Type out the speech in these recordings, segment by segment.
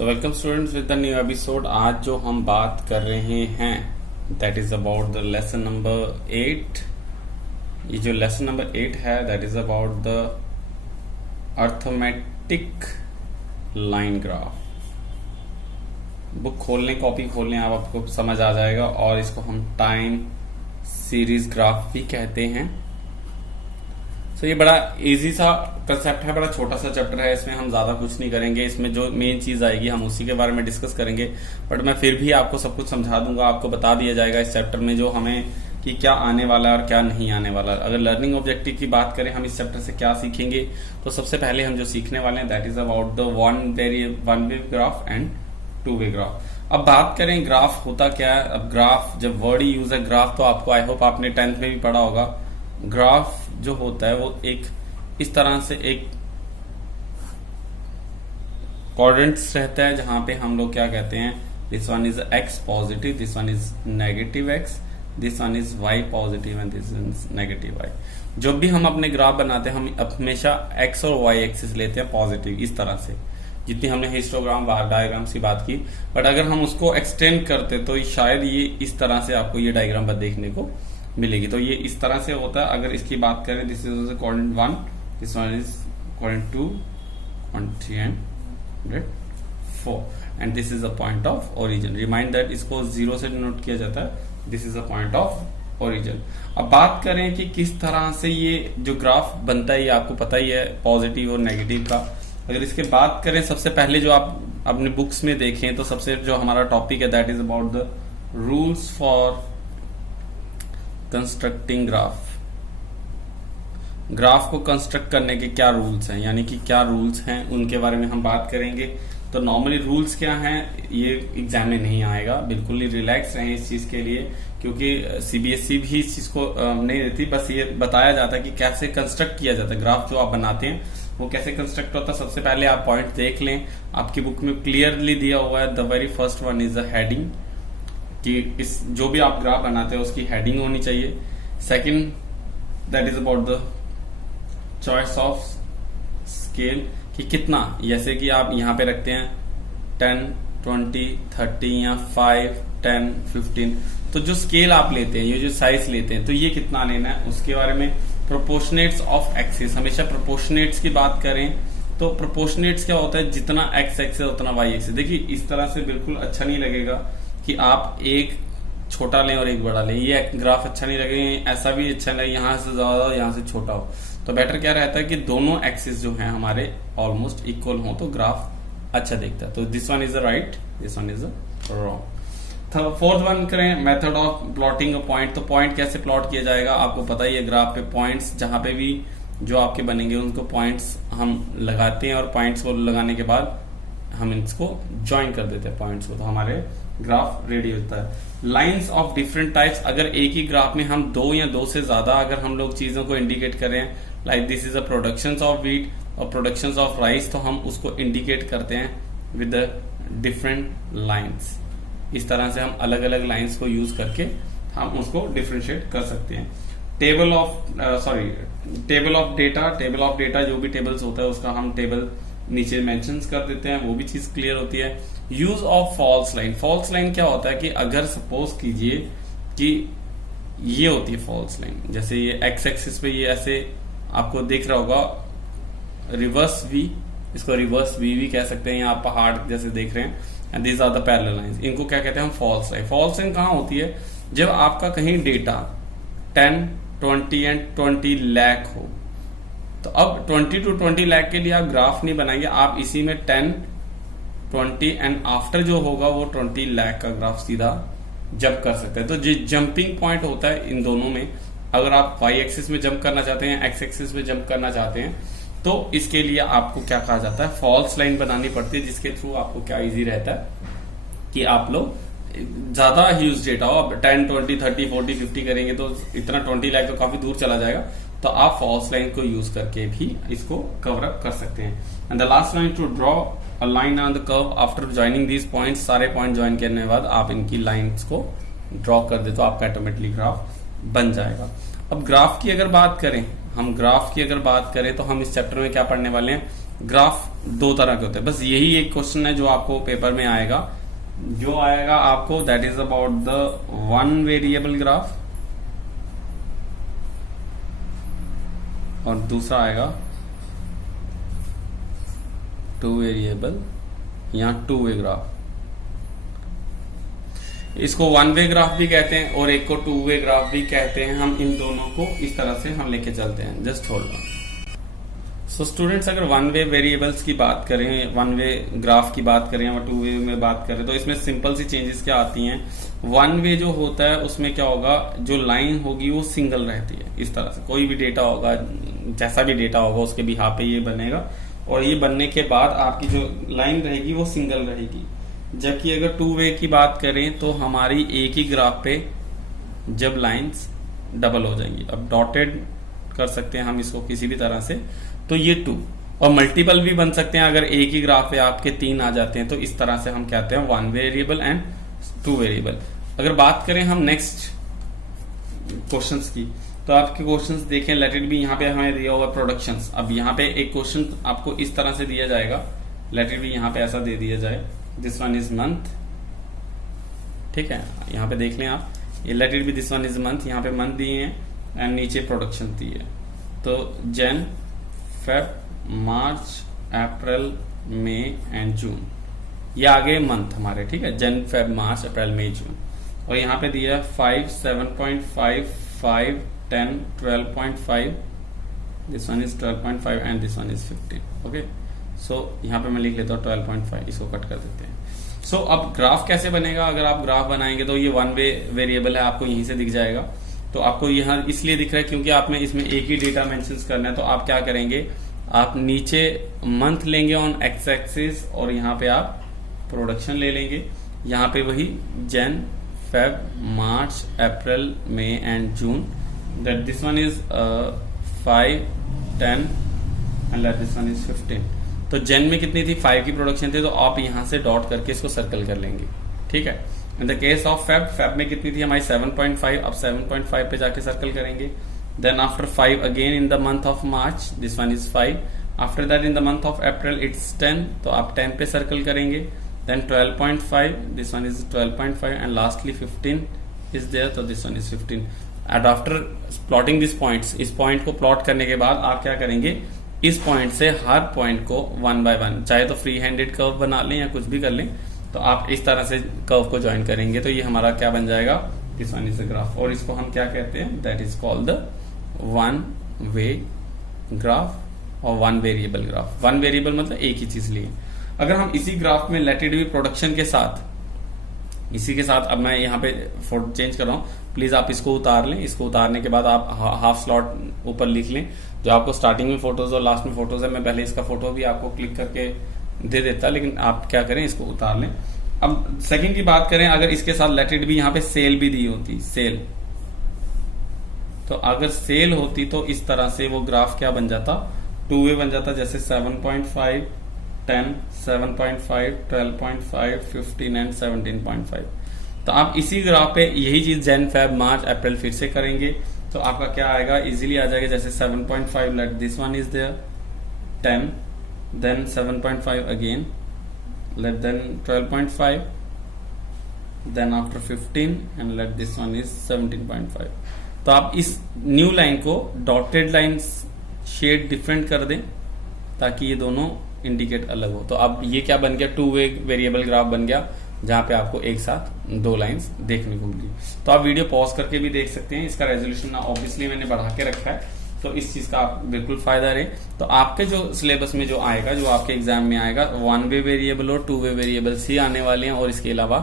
So welcome students with the new episode. आज जो हम बात कर रहे हैं that is about the lesson number 8। ये जो लेसन नंबर 8 है that is about the arithmetic line graph. Book खोल लें, कॉपी खोल लें, आप आपको समझ आ जाएगा। और इसको हम टाइम सीरीज ग्राफ भी कहते हैं। तो ये बड़ा इजी सा कंसेप्ट है, बड़ा छोटा सा चैप्टर है। इसमें हम ज्यादा कुछ नहीं करेंगे। इसमें जो मेन चीज आएगी हम उसी के बारे में डिस्कस करेंगे। बट मैं फिर भी आपको सब कुछ समझा दूंगा, आपको बता दिया जाएगा इस चैप्टर में जो हमें कि क्या आने वाला है और क्या नहीं आने वाला। अगर लर्निंग ऑब्जेक्टिव की बात करें हम इस चैप्टर से क्या सीखेंगे, तो सबसे पहले हम जो सीखने वाले हैं that is about the one way graph and two way graph. अब बात करें ग्राफ होता क्या है। अब ग्राफ जब वर्ड ही यूज है ग्राफ, तो आपको आई होप आपने 10th में भी पढ़ा होगा। ग्राफ जो होता है वो एक इस तरह से एक कोऑर्डिनेट्स रहता है जहां पे हम लोग क्या कहते हैं, this one is X positive, this one is negative X, this one is Y positive and this is negative Y. जब भी हम अपने ग्राफ बनाते हैं हम हमेशा एक्स और वाई एक्सिस लेते हैं पॉजिटिव, इस तरह से। जितनी हमने हिस्टोग्राम बार डायग्राम्स की बात की, बट अगर हम उसको एक्सटेंड करते तो शायद ये इस तरह से आपको ये डायग्राम देखने को मिलेगी। तो ये इस तरह से होता है। अगर इसकी बात करें this is coordinate 1, this one is coordinate 2, coordinate 3 and 4 and this is a point of origin. Remind that इसको 0 से डिनोट किया जाता है। This is a point of origin. अब बात करें कि किस तरह से ये जो ग्राफ बनता है, ये आपको पता ही है पॉजिटिव और नेगेटिव का। अगर इसके बात करें सबसे पहले जो आप अपने बुक्स में देखें तो सबसे जो हमारा टॉपिक है that is about the rules for constructing graph. Graph को कंस्ट्रक्ट करने के क्या रूल्स हैं, यानी कि क्या रूल्स हैं उनके बारे में हम बात करेंगे। तो नॉर्मली रूल्स क्या हैं ये एग्जाम में नहीं आएगा, बिल्कुल ही रिलैक्स रहें इस चीज के लिए, क्योंकि सीबीएसई भी इस चीज को नहीं देती। बस ये बताया जाता है कि कैसे कंस्ट्रक्ट किया जाता है ग्राफ जो आप बनाते हैं वो कैसे कंस्ट्रक्ट होता है। सबसे पहले आप पॉइंट देख लें, आपकी बुक में क्लियरली दिया हुआ है। The very first one is the heading, कि इस जो भी आप ग्राफ बनाते हैं उसकी हेडिंग होनी चाहिए। Second that is about the choice of scale, कि कितना, जैसे कि आप यहां पे रखते हैं 10, 20, 30 या 5, 10, 15। तो जो स्केल आप लेते हैं, ये जो साइज लेते हैं, तो ये कितना लेना है उसके बारे में। प्रोपोर्शनेट्स ऑफ एक्सिस, हमेशा प्रोपोर्शनेट्स की बात करें तो प्रोपोर्शनेट्स क्या होता है, जितना एक्स एक्सिस उतना वाई एक्सिस। देखिए इस तरह से बिल्कुल अच्छा नहीं लगेगा कि आप एक छोटा लें और एक बड़ा लें, ये ग्राफ अच्छा नहीं लगेगा। ऐसा भी अच्छा नहीं, यहां से ज्यादा हो यहां से छोटा हो। तो बेटर क्या रहता है कि दोनों एक्सिस जो हैं हमारे ऑलमोस्ट इक्वल हो तो ग्राफ अच्छा दिखता है। तो this one is the right, this one is the wrong. Fourth one करें method of plotting a point. तो पॉइंट कैसे प्लॉट किया जाएगा आपको पता ही है। ग्राफ पे पॉइंट्स जहां पे भी जो आपके बनेंगे उनको पॉइंट्स हम लगाते हैं, और पॉइंट्स को लगाने के बाद हम इसको ज्वाइन कर देते हैं पॉइंट्स को, तो हमारे ग्राफ रेडी होता है। लाइंस ऑफ डिफरेंट टाइप्स, अगर एक ही ग्राफ में हम दो या दो से ज्यादा अगर हम लोग चीजों को इंडिकेट करें, like this is a production of wheat और प्रोडक्शन ऑफ राइस, तो हम उसको इंडिकेट करते हैं विद द डिफरेंट लाइंस। इस तरह से हम अलग अलग लाइंस को यूज करके हम उसको डिफ्रेंशिएट कर सकते हैं। Table of data, table of data जो भी टेबल्स होता है उसका हम टेबल नीचे मेंशंस कर देते हैं, वो भी चीज क्लियर होती है। Use of false line, false line क्या होता है कि अगर सपोज कीजिए कि ये होती है फॉल्स लाइन, जैसे ये एक्स एक्सिस पे ये ऐसे आपको दिख रहा होगा रिवर्स वी, इसको रिवर्स वी भी कह सकते हैं, या आप पहाड़ जैसे देख रहे हैं। And these are the parallel lines, इनको क्या कहते हैं हम फॉल्स लाइन। फॉल्स लाइन कहां होती है, जब आपका कहीं डेटा 10, 20 एंड 20 लाख हो। तो अब 20 to 20 लाख के लिए आप ग्राफ नहीं बनाएंगे, आप इसी में 10, 20 एंड आफ्टर जो होगा वो 20 लाख का ग्राफ सीधा जंप कर सकते हैं। तो जो जंपिंग पॉइंट होता है इन दोनों में, अगर आप वाई एक्सिस में जंप करना चाहते हैं, एक्स एक्सिस में जंप करना चाहते हैं, तो इसके लिए आपको क्या कहा जाता है, फॉल्स लाइन बनानी पड़ती है, जिसके थ्रू आपको क्या इजी रहता है कि आप लोग ज्यादा ह्यूज डेटा हो, अब 10, 20, 30, 40, 50 करेंगे तो इतना 20 लाख तो काफी दूर चला जाएगा। तो आप फॉल्स लाइन को यूज करके भी इसको कवर अप कर सकते हैं। And the last line to draw a line on the curve after joining these points, सारे पॉइंट ज्वाइन करने के बाद आप इनकी लाइंस को ड्रॉ कर दे तो आपका ऑटोमेटिकली ग्राफ बन जाएगा। अब ग्राफ की अगर बात करें, हम ग्राफ की अगर बात करें तो हम इस चैप्टर में क्या पढ़ने वाले हैं, ग्राफ दो तरह के होते हैं, बस यही एक क्वेश्चन है जो आपको पेपर में आएगा, जो आएगा आपको, that is about the one variable graph, और दूसरा आएगा टू वेरिएबल या टू वे ग्राफ। इसको वन वे ग्राफ भी कहते हैं और एक को टू वे ग्राफ भी कहते हैं। हम इन दोनों को इस तरह से हम लेके चलते हैं। Just hold on. So students, अगर वन वे वेरिएबल्स की बात करें, वन वे ग्राफ की बात करें और टू वे में बात करें, तो इसमें सिंपल सी चेंजेस क्या आती हैं। वन वे जो होता है उसमें क्या होगा, जो लाइन होगी वो सिंगल रहती है। इस तरह से कोई भी डेटा होगा, जैसा भी डेटा होगा उसके बिहाफ पे ये बनेगा, और ये बनने के बाद आपकी जो लाइन रहेगी वो सिंगल रहेगी। जबकि अगर टू वे की बात करें तो हमारी एक ही ग्राफ पे जब लाइंस डबल हो जाएंगी, अब डॉटेड कर सकते हैं हम इसको किसी भी तरह से, तो ये टू, और मल्टीपल भी बन सकते हैं। अगर एक ही ग्राफ पे आपके तीन आ जाते हैं तो इस तरह से हम कहते हैं one variable and two variable. अगर बात करें हम नेक्स्ट क्वेश्चंस की, तो आपके क्वेश्चंस देखें, लेट इट बी, यहाँ पे हमें दिया हुआ प्रोडक्शंस। अब यहाँ पे एक क्वेश्चन आपको इस तरह से दिया जाएगा, लेट इट बी यहाँ पे ऐसा दे दिया जाए, दिस वन इज मंथ, ठीक है, यहाँ पे देख लें आप, ये let it be this one is month, यहाँ पे मंथ दिए हैं एंड नीचे प्रोडक्शन दी है। तो जन, Feb, March, April, May and जून, ये आगे मंथ हमारे, ठीक है, जन, फेब, मार्च, अप्रैल, मई, जून। और यहाँ पे दिया 5, 7.5, 5, 10, 12.5, this one is 12.5 and this one is 15। Okay, so यहाँ पे मैं लिख लेता हूँ 12.5, इसको कट कर देते हैं। सो अब ग्राफ कैसे बनेगा, अगर आप ग्राफ बनाएंगे तो ये वन वे वेरिएबल है, आपको यहीं से दिख जाएगा। तो आपको यहाँ इसलिए दिख रहा है क्योंकि आपने इसमें एक ही डेटा मेंशन करना है। तो आप क्या करेंगे, आप नीचे मंथ लेंगे ऑन एक्स एक्सिस, और यहाँ पे आप प्रोडक्शन ले लेंगे। यहाँ पे वही Jan, Feb, March, April, May and June, that this one is 5, 10 and this one is 15। तो जन में कितनी थी, 5 की प्रोडक्शन थी, तो आप यहां से डॉट करके इसको सर्कल कर लेंगे, ठीक है। In the case of Feb, Feb में कितनी थी हमारी 7.5, अब 7.5 पे जाके सर्कल करेंगे। Then after 5 again in the month of March, this one is 5। After that in the month of April it's 10, तो आप 10 पे सर्कल करेंगे। Then 12.5, this one is 12.5 and lastly 15 is there, तो this one is 15। And after plotting this points, इस point को plot करने के बाद आप क्या करेंगे, इस पॉइंट से हर पॉइंट को वन बाय वन, चाहे तो फ्री हैंडेड कर्व बना लें या कुछ भी कर लें, तो आप इस तरह से कर्व को ज्वाइन करेंगे, तो ये हमारा क्या बन जाएगा, this one is a graph. और इसको हम क्या कहते हैं, that is called the one way graph और one variable graph. One variable मतलब एक ही चीज लिए। अगर हम इसी ग्राफ में लेट इट बी प्रोडक्शन के साथ, इसी के साथ, अब मैं यहाँ पे फोटो चेंज कर रहा हूँ, प्लीज आप इसको उतार लें। इसको उतारने के बाद आप हाफ स्लॉट ऊपर लिख लें, जो आपको स्टार्टिंग में फोटोज और लास्ट में फोटोज है। मैं पहले इसका फोटो भी आपको क्लिक करके दे देता, लेकिन आप क्या करें, इसको उतार लें। अब सेकंड की बात करें, अगर इसके साथ लेट इट बी यहाँ पे सेल भी दी होती, सेल, तो अगर सेल होती तो इस तरह से वो ग्राफ क्या बन जाता, टू वे बन जाता, जैसे 7.5, 10, 7.5, 12.5, 15 एंड 17.5। तो आप इसी ग्राफ पे यही चीज जन, फेब, मार्च, अप्रैल फिर से करेंगे, तो आपका क्या आएगा, इजीली आ जाएगा। जैसे 7.5, let this one is there, 10, then 7.5 again, let then 12.5, then after 15 and let this one is 17.5। तो आप इस न्यू लाइन को डॉटेड लाइन शेड डिफरेंट कर दें ताकि ये दोनों इंडिकेट अलग हो। तो अब ये क्या बन गया, टू वे वेरिएबल ग्राफ बन गया, जहां पे आपको एक साथ दो लाइंस देखने को मिली। तो आप वीडियो पॉज करके भी देख सकते हैं। इसका रेजोल्यूशन ऑब्वियसली मैंने बढ़ा के रखा है, तो इस चीज का आप बिल्कुल फायदा रहे। तो आपके जो सिलेबस में जो आएगा, जो आपके एग्जाम में आएगा, वन वे वेरिएबल और टू वे वेरिएबल्स ही आने वाले हैं, और इसके अलावा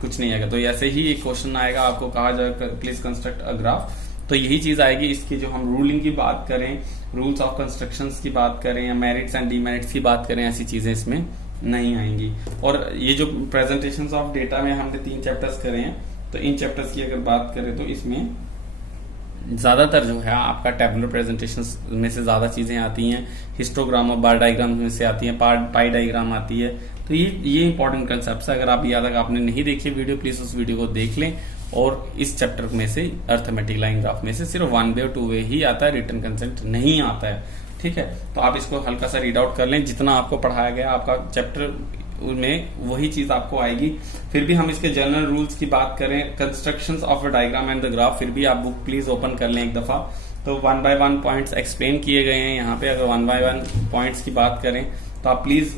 कुछ नहीं आएगा। तो ऐसे ही एक क्वेश्चन आएगा, आपको कहा जाएगा प्लीज कंस्ट्रक्ट अ ग्राफ, तो यही चीज आएगी। इसकी जो हम रूलिंग की बात करें, रूल्स ऑफ कंस्ट्रक्शंस की बात करें, या मेरिट्स एंड डीमेरिट्स की बात करें, ऐसी चीजें इसमें नहीं आएंगी। और ये जो प्रेजेंटेशन ऑफ डेटा में हमने 3 चैप्टर्स करे हैं, तो इन चैप्टर्स की अगर बात करें तो इसमें ज्यादातर जो है आपका टेबुलर प्रेजेंटेशन में से ज्यादा चीजें आती हैं, हिस्टोग्राम और बार डायग्राम में से आती हैं, पाई डायग्राम आती है। तो ये इंपॉर्टेंट कंसेप्ट है। अगर आप याद तक आपने नहीं देखी वीडियो, प्लीज उस वीडियो को देख लें। और इस चैप्टर में से अर्थमेटिक लाइन ग्राफ में से सिर्फ वन वे और टू वे ही आता है, रिटर्न कंसेप्ट नहीं आता है। ठीक है, तो आप इसको हल्का सा रीड आउट कर लें, जितना आपको पढ़ाया गया आपका चैप्टर में वही चीज आपको आएगी। फिर भी हम इसके जनरल रूल्स की बात करें, constructions of a diagram and the graph, फिर भी आप बुक प्लीज ओपन कर लें एक दफा। तो 1 by 1 पॉइंट्स एक्सप्लेन किए गए हैं यहाँ पे। अगर 1 by 1 पॉइंट्स की बात करें तो आप प्लीज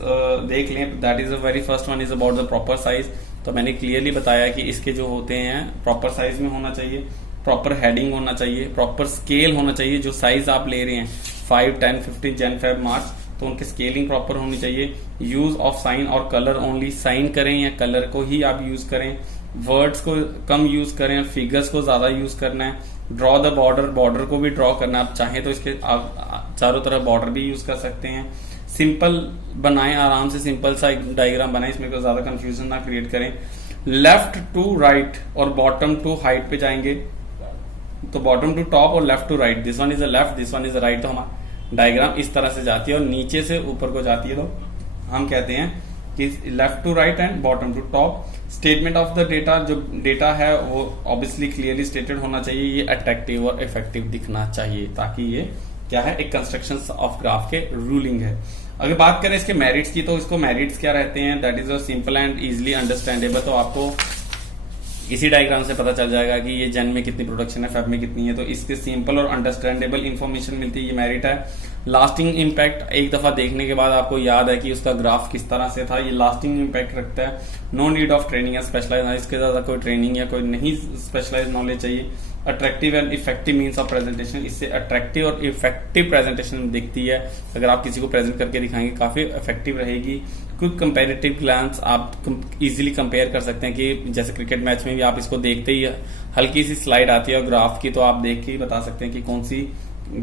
देख लें। That is the very first one is about the proper size. तो मैंने क्लियरली बताया कि इसके जो होते हैं प्रॉपर साइज में होना चाहिए, प्रॉपर हेडिंग होना चाहिए, प्रॉपर स्केल होना चाहिए। जो साइज आप ले रहे हैं 5, 10, 15 जन, फेब, मार्च, तो उनकी स्केलिंग प्रॉपर होनी चाहिए। यूज ऑफ साइन और कलर ओनली, साइन करें या कलर को ही आप यूज करें। वर्ड्स को कम यूज करें और फिगर्स को ज्यादा यूज करना है। ड्रॉ द बॉर्डर, बॉर्डर को भी ड्रॉ करना है। आप चाहें तो इसके चारों तरफ बॉर्डर भी यूज कर सकते हैं। सिंपल बनाएं, आराम से सिंपल सा एक डायग्राम बनाएं, इसमें कोई ज्यादा कंफ्यूजन ना क्रिएट करें। लेफ्ट टू राइट और बॉटम टू हाइट पे जाएंगे, तो बॉटम टू टॉप और left to right, this one is a left, this one is a right. तो हमारा डायग्राम इस तरह से जाती है और नीचे से ऊपर को जाती है, तो हम कहते हैं कि left to right and bottom to top. Statement of the data, जो डेटा है वो ऑब्वियसली क्लियरली स्टेटेड होना चाहिए। ये अट्रैक्टिव और इफेक्टिव दिखना चाहिए, ताकि ये क्या है, एक कंस्ट्रक्शन ऑफ ग्राफ के रूलिंग है। अगर बात करें इसके मेरिट्स की, तो इसको मेरिट्स क्या रहते हैं, that is a simple and easily understandable. तो आपको इसी डायग्राम से पता चल जाएगा कि ये जन में कितनी प्रोडक्शन है, फेब में कितनी है। तो इसके सिंपल और अंडरस्टैंडेबल इंफॉर्मेशन मिलती है, ये मेरिट है। लास्टिंग इम्पैक्ट, एक दफा देखने के बाद आपको याद है कि उसका ग्राफ किस तरह से था, ये लास्टिंग इम्पैक्ट रखता है। नो नीड ऑफ ट्रेनिंग या स्पेशलाइज, इसके ज्यादा कोई ट्रेनिंग या कोई नहीं स्पेशलाइज नॉलेज चाहिए। Attractive and effective means of presentation, इससे अट्रैक्टिव और इफेक्टिव प्रेजेंटेशन दिखती है। अगर आप किसी को प्रेजेंट करके दिखाएंगे काफी इफेक्टिव रहेगी। क्विक कंपेरेटिव ग्लांस, आप इजीली कंपेयर कर सकते हैं कि जैसे क्रिकेट मैच में भी आप इसको देखते ही हल्की सी स्लाइड आती है ग्राफ की, तो आप देख के ही बता सकते हैं कि कौन सी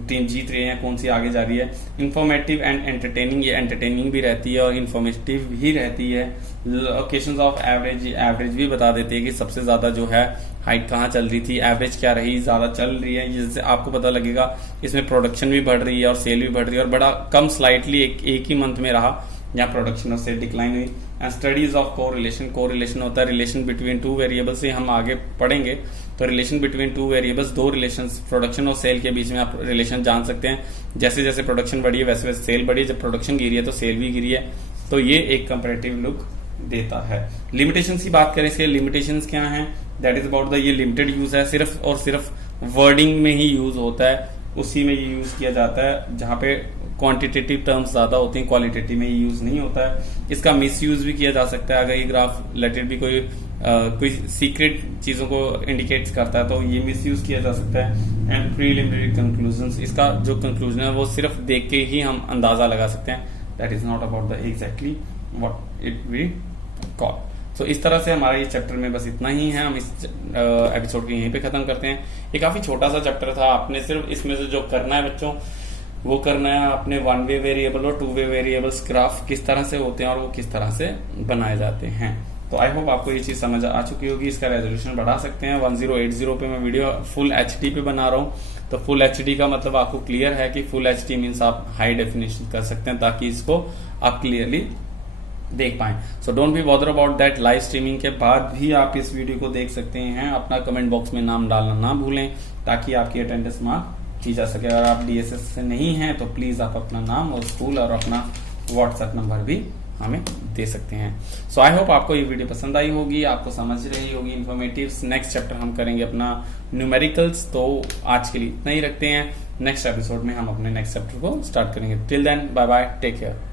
टीम जीत रही है, कौन सी आगे जा रही है। इंफॉर्मेटिव एंड एंटरटेनिंग, ये एंटरटेनिंग भी रहती है और इंफॉर्मेटिव भी रहती है। लोकेशंस ऑफ एवरेज, एवरेज भी बता देती है कि सबसे ज्यादा जो है हाइट कहाँ चल रही थी, एवरेज क्या रही, ज्यादा चल रही है, जिससे आपको पता लगेगा इसमें प्रोडक्शन भी बढ़ रही है और सेल भी बढ़ रही है। और बड़ा कम स्लाइटली एक ही मंथ में रहा यहाँ प्रोडक्शन और सेल डिक्लाइन हुई। And studies of correlation, correlation होता है रिलेशन बिटवीन टू वेरिएबल्स, से हम आगे पढ़ेंगे। तो रिलेशन बिटवीन टू वेरिएबल्स, दो रिलेशंस प्रोडक्शन और सेल के बीच में आप रिलेशन जान सकते हैं। जैसे जैसे प्रोडक्शन बढ़ी है वैसे वैसे सेल बढ़ी है, जब प्रोडक्शन गिरी है तो सेल भी गिरी है। तो ये एक कंपैरेटिव लुक देता है। लिमिटेशंस की बात करें, इसके लिमिटेशंस क्या हैं, दैट इज अबाउट द, ये लिमिटेड यूज है, सिर्फ और सिर्फ वर्डिंग में ही यूज होता है, उसी में ये यूज किया जाता है। जहां पे क्वांटिटेटिव टर्म्स ज्यादा होते हैं, क्वालिटेटिव में ये यूज नहीं होता है। इसका मिस यूज भी किया जा सकता है। अगर ये ग्राफ रिलेटेड भी कोई सीक्रेट चीजों को इंडिकेट करता है तो ये मिस यूज किया जा सकता है। एंड प्रीलिमिनरी कंक्लूजन, इसका जो कंक्लूजन है वो सिर्फ देख के ही हम अंदाजा लगा सकते हैं। That is not about the exactly what it we call. तो इस तरह से हमारा ये चैप्टर में बस इतना ही है। हम इस एपिसोड को यहीं पे खत्म करते हैं। ये काफी छोटा सा चैप्टर था। आपने सिर्फ इसमें से जो करना है बच्चों, वो करना है अपने 1 वे वेरिएबल और 2 वे वेरिएबल्स ग्राफ किस तरह से होते हैं और वो किस तरह से बनाए जाते हैं। तो आई होप आपको ये चीज समझ आ चुकी होगी। इसका रेजोल्यूशन बढ़ा सकते हैं। 1080 पे मैं वीडियो फुल एचडी पे बना रहा हूँ। तो फुल एचडी का मतलब आपको क्लियर है कि फुल एचडी मीन्स आप हाई डेफिनेशन कर सकते हैं, ताकि इसको आप क्लियरली देख पाए। So don't be bother about that. Live streaming के बाद भी आप इस वीडियो को देख सकते हैं। अपना कमेंट बॉक्स में नाम डालना ना भूलें, ताकि आपकी अटेंडेंस मार्क की जा सके। अगर आप डीएसएस से नहीं हैं तो प्लीज आप अपना नाम और स्कूल और अपना व्हाट्सएप नंबर भी हमें दे सकते हैं। सो आई होप आपको ये वीडियो पसंद आई होगी, आपको समझ रही होगी इन्फॉर्मेटिव। नेक्स्ट चैप्टर हम करेंगे अपना न्यूमेरिकल्स। तो आज के लिए इतना ही रखते हैं। नेक्स्ट एपिसोड में हम अपने नेक्स्ट चैप्टर को स्टार्ट करेंगे। Till then bye bye, take care.